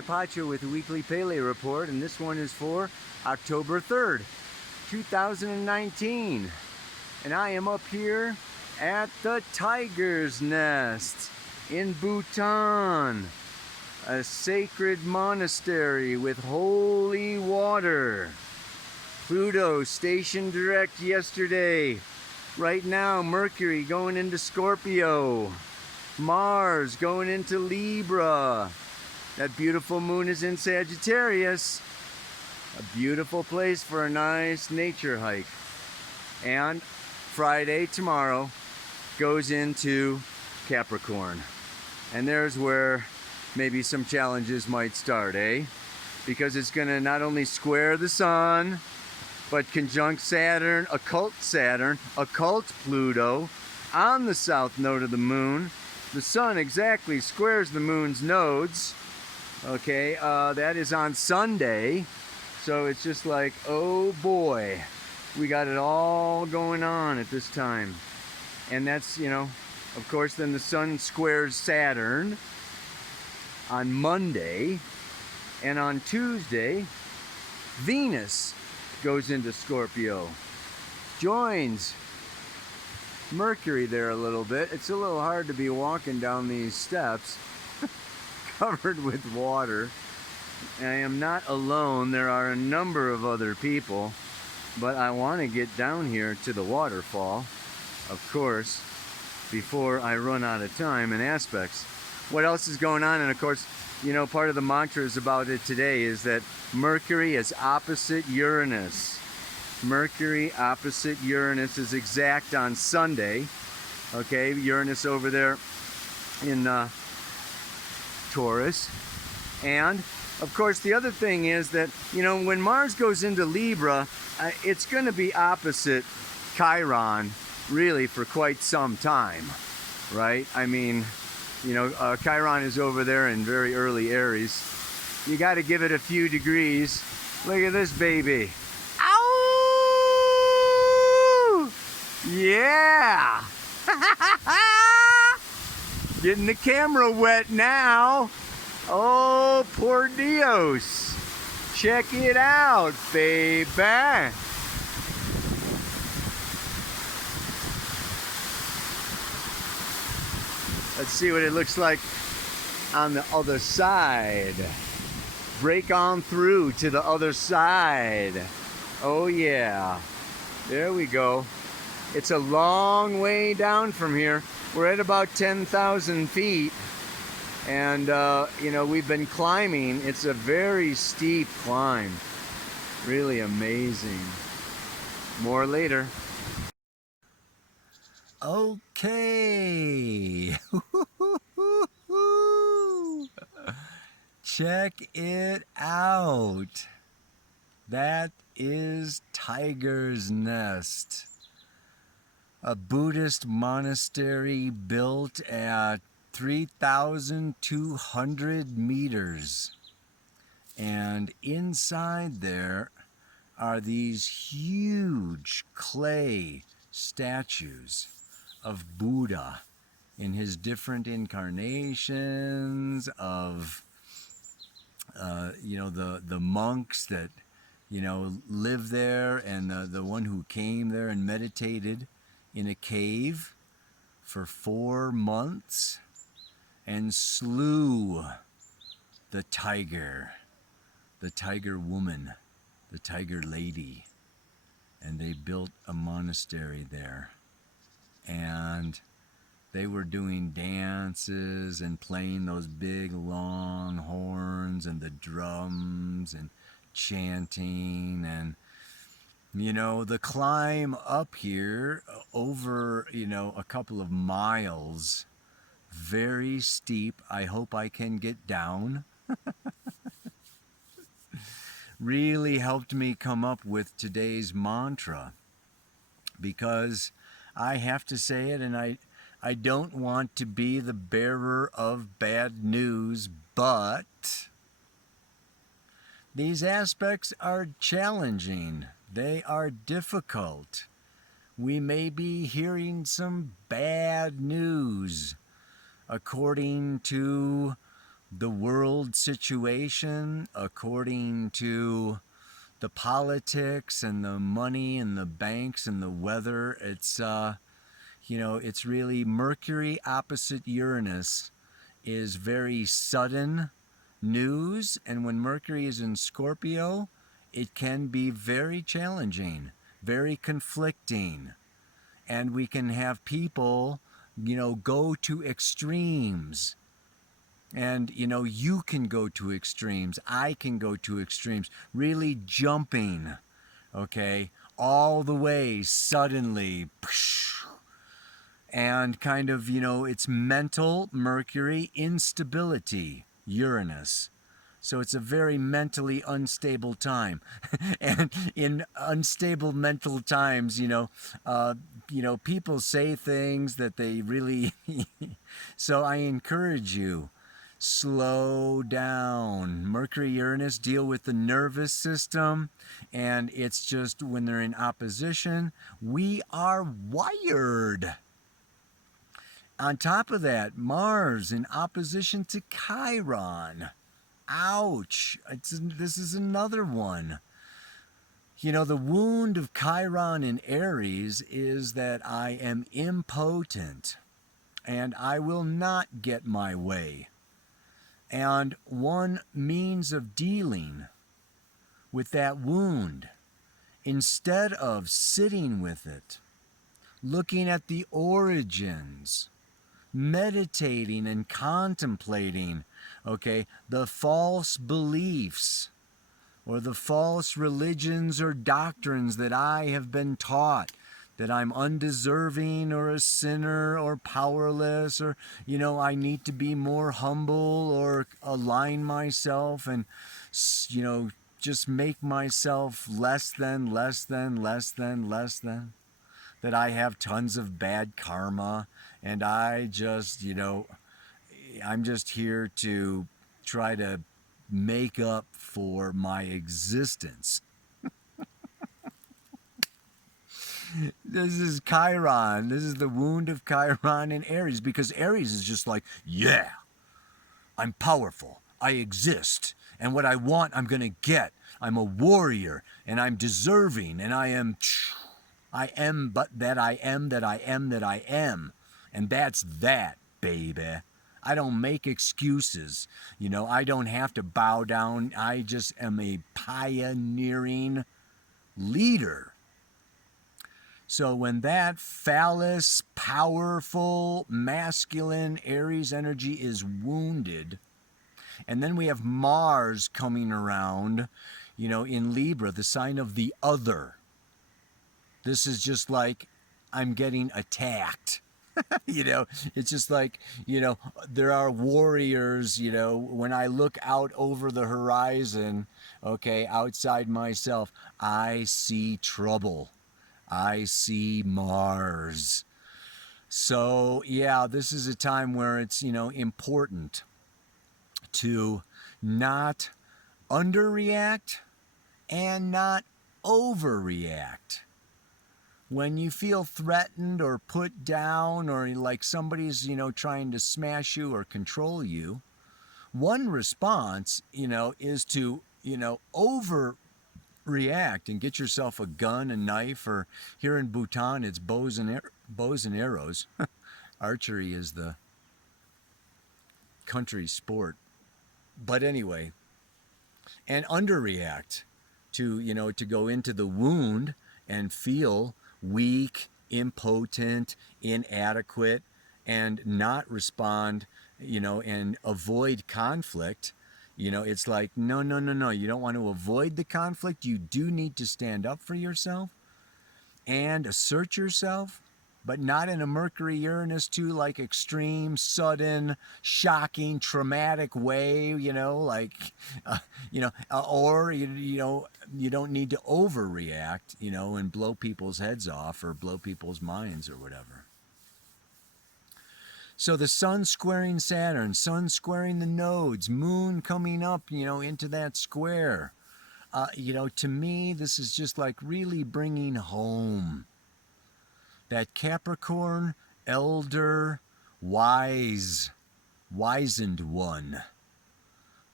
Pacho with the Weekly Paleo Report, and this one is for October 3rd, 2019. And I am up here at the Tiger's Nest in Bhutan, a sacred monastery with holy water. Pluto stationed direct yesterday. Right now, Mercury going into Scorpio. Mars going into Libra. That beautiful moon is in Sagittarius. A beautiful place for a nice nature hike. And Friday, tomorrow, goes into Capricorn. And there's where maybe some challenges might start, eh? Because it's going to not only square the sun, but conjunct Saturn, occult Pluto, on the south node of the moon. The sun exactly squares the moon's nodes. Okay, that is on Sunday. So it's just like, oh boy, we got it all going on at this time. And that's, you know, of course, then the sun squares Saturn on Monday. And on Tuesday, Venus goes into Scorpio, joins Mercury there a little bit. It's a little hard to be walking down these steps covered with water. I am not alone. There are a number of other people, but I want to get down here to the waterfall, of course, before I run out of time and aspects. What else is going on? And of course, you know, part of the mantras about it today is that Mercury is opposite Uranus. Mercury opposite Uranus is exact on Sunday. Okay, Uranus over there in Taurus. And of course, the other thing is that, you know, when Mars goes into Libra, it's going to be opposite Chiron really for quite some time, right? I mean, you know, Chiron is over there in very early Aries. You got to give it a few degrees. Look at this baby. Ow! Yeah! Getting the camera wet now. Oh, por Dios. Check it out, baby. Let's see what it looks like on the other side. Break on through to the other side. Oh yeah. There we go. It's a long way down from here. We're at about 10,000 feet. And, you know, we've been climbing. It's a very steep climb. Really amazing. More later. Okay. Check it out. That is Tiger's Nest, a Buddhist monastery built at 3,200 meters. And inside there are these huge clay statues of Buddha in his different incarnations, of you know, the monks that, you know, live there, and the one who came there and meditated in a cave for 4 months and slew the tiger woman, the tiger lady, and they built a monastery there. And they were doing dances and playing those big long horns and the drums and chanting. And, you know, the climb up here over, you know, a couple of miles, very steep. I hope I can get down. Really helped me come up with today's mantra, because I have to say it, and I don't want to be the bearer of bad news, but these aspects are challenging. They are difficult. We may be hearing some bad news according to the world situation, according to the politics and the money and the banks and the weather. It's it's really Mercury opposite Uranus is very sudden news, and when Mercury is in Scorpio, it can be very challenging, very conflicting, and we can have people, go to extremes. And, you can go to extremes. I can go to extremes. Really jumping, okay, all the way suddenly. And kind of, it's mental Mercury, instability, Uranus. So it's a very mentally unstable time. And in unstable mental times, people say things that they really. So I encourage you, slow down. Mercury, Uranus deal with the nervous system, and it's just when they're in opposition, we are wired. On top of that, Mars in opposition to Chiron. Ouch. This is another one. The wound of Chiron in Aries is that I am impotent and I will not get my way. And one means of dealing with that wound, instead of sitting with it, looking at the origins, meditating and contemplating, the false beliefs or the false religions or doctrines that I have been taught, that I'm undeserving or a sinner or powerless, or, I need to be more humble or align myself and, just make myself less than, that I have tons of bad karma, and I just, I'm just here to try to make up for my existence. This is Chiron. This is the wound of Chiron in Aries, because Aries is just like, yeah, I'm powerful. I exist. And what I want, I'm going to get. I'm a warrior, and I'm deserving, and I am, but that I am, that I am, that I am. And that's that, baby. I don't make excuses. I don't have to bow down. I just am a pioneering leader. So when that phallus, powerful, masculine Aries energy is wounded, and then we have Mars coming around, in Libra, the sign of the other. This is just like I'm getting attacked. It's just like, there are warriors, when I look out over the horizon, outside myself, I see trouble. I see Mars. So, yeah, this is a time where it's, important to not underreact and not overreact. When you feel threatened or put down, or like somebody's, trying to smash you or control you, one response, is to, overreact and get yourself a gun, a knife, or here in Bhutan, it's bows and arrows. Archery is the country sport. But anyway, and underreact to go into the wound and feel weak, impotent, inadequate, and not respond, and avoid conflict. It's like, no. You don't want to avoid the conflict. You do need to stand up for yourself and assert yourself, but not in a Mercury Uranus too, like extreme, sudden, shocking, traumatic way, or you don't need to overreact, and blow people's heads off or blow people's minds or whatever. So the sun squaring Saturn, sun squaring the nodes, moon coming up, into that square. To me, this is just like really bringing home that Capricorn, elder, wizened one.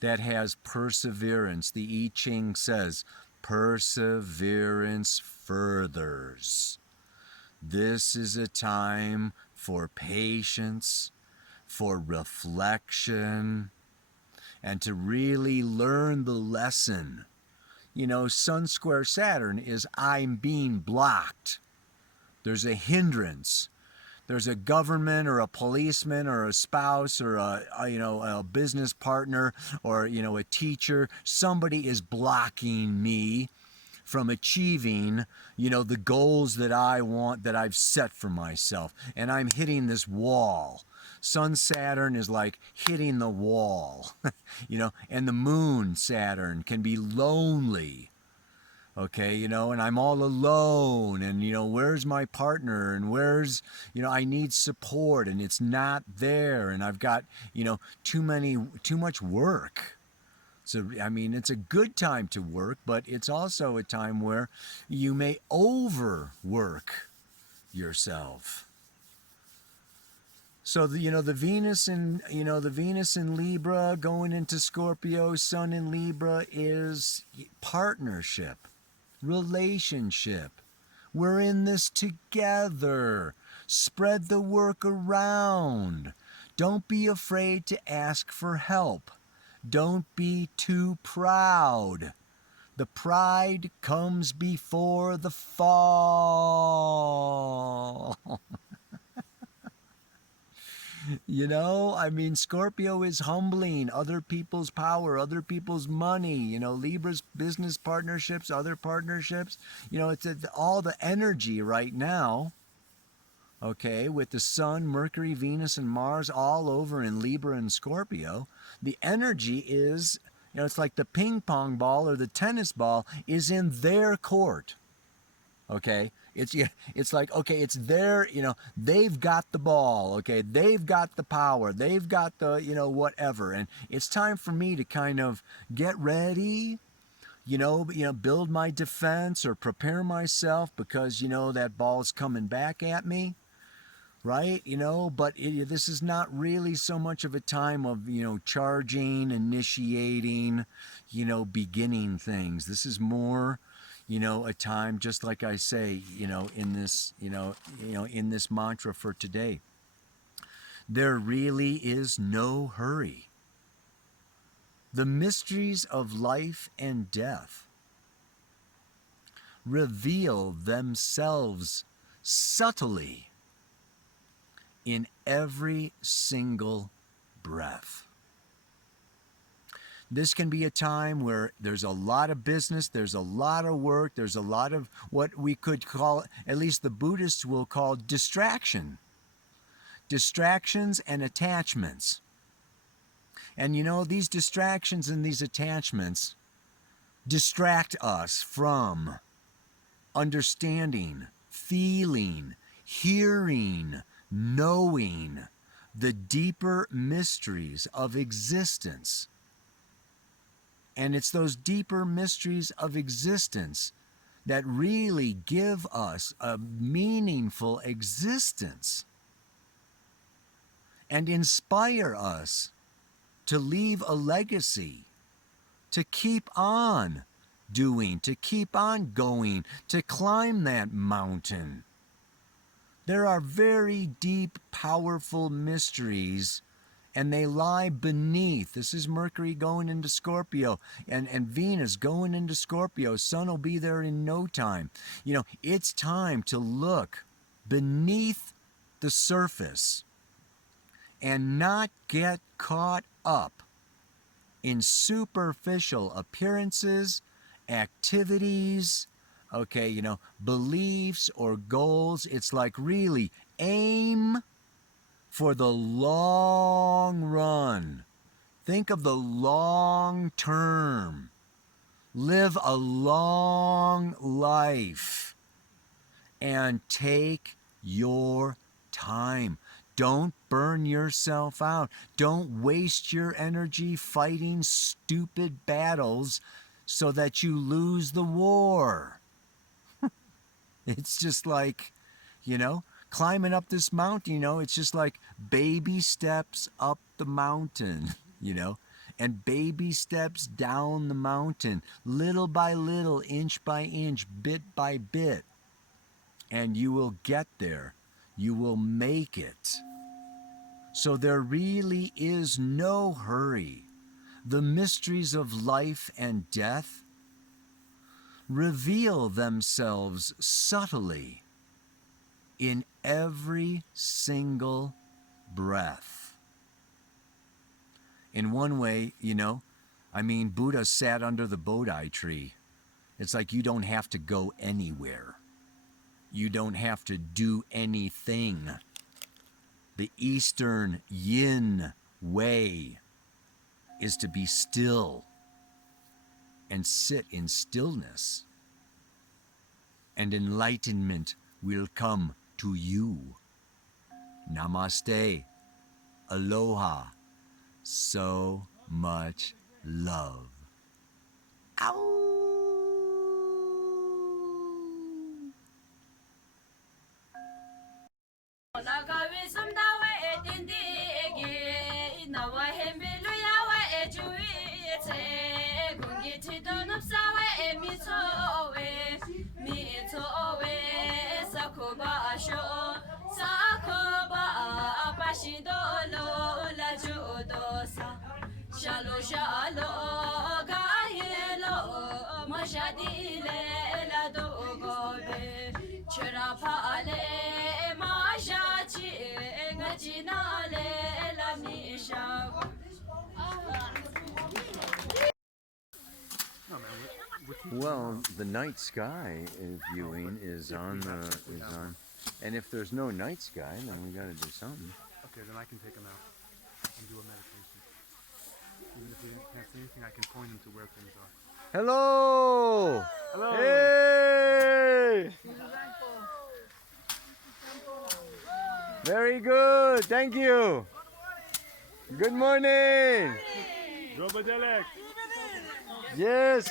that has perseverance. The I Ching says, perseverance furthers. This is a time for patience, for reflection, and to really learn the lesson. You know, Sun square Saturn is I'm being blocked. There's a hindrance. There's a government or a policeman or a spouse or a business partner or a teacher. Somebody is blocking me from achieving the goals that I want, that I've set for myself, and I'm hitting this wall. Sun Saturn is like hitting the wall. And the moon Saturn can be lonely. Okay, and I'm all alone, and where's my partner, and where's I need support, and it's not there, and I've got too much work. So I mean, it's a good time to work, but it's also a time where you may overwork yourself. So the Venus in the Venus in Libra going into Scorpio, Sun in Libra is partnership, relationship. We're in this together. Spread the work around. Don't be afraid to ask for help. Don't be too proud. The pride comes before the fall. I mean, Scorpio is humbling other people's power, other people's money, Libra's business partnerships, other partnerships. It's all the energy right now, okay, with the Sun, Mercury, Venus, and Mars all over in Libra and Scorpio. The energy is, it's like the ping pong ball or the tennis ball is in their court. Okay, it's like, okay, it's their, they've got the ball, okay, they've got the power, they've got the, whatever, and it's time for me to kind of get ready, build my defense or prepare myself because that ball's coming back at me, right? But this is not really so much of a time of charging, initiating, beginning things. This is more a time, just like I say, in this, in this mantra for today. There really is no hurry. The mysteries of life and death reveal themselves subtly in every single breath. This can be a time where there's a lot of business, there's a lot of work, there's a lot of what we could call, at least the Buddhists will call, distraction. Distractions and attachments. And these distractions and these attachments distract us from understanding, feeling, hearing, knowing the deeper mysteries of existence. And it's those deeper mysteries of existence that really give us a meaningful existence and inspire us to leave a legacy, to keep on doing, to keep on going, to climb that mountain. There are very deep, powerful mysteries, and they lie beneath. This is Mercury going into Scorpio and Venus going into Scorpio. Sun will be there in no time. It's time to look beneath the surface and not get caught up in superficial appearances, activities, okay, beliefs or goals. It's like really aim for the long run. Think of the long term. Live a long life and take your time. Don't burn yourself out. Don't waste your energy fighting stupid battles so that you lose the war. It's just like, climbing up this mountain, it's just like baby steps up the mountain, and baby steps down the mountain, little by little, inch by inch, bit by bit. And you will get there. You will make it. So there really is no hurry. The mysteries of life and death reveal themselves subtly in every single breath. In one way, Buddha sat under the Bodhi tree. It's like you don't have to go anywhere. You don't have to do anything. The Eastern Yin way is to be still and sit in stillness. And enlightenment will come to you. Namaste. Aloha. So much love. Ow! Shalo shalo gaelo mashadile la dogobe chirapale mashachi ngajinale la misha. Well, the night sky viewing is on, and if there's no night sky, then we got to do something. Okay, then I can take them out and do a meditation. Even if we can't see anything, I can point them to where things are. Hello! Hello! Hey! Very good, thank you. Good morning. Drobadelek. Yes.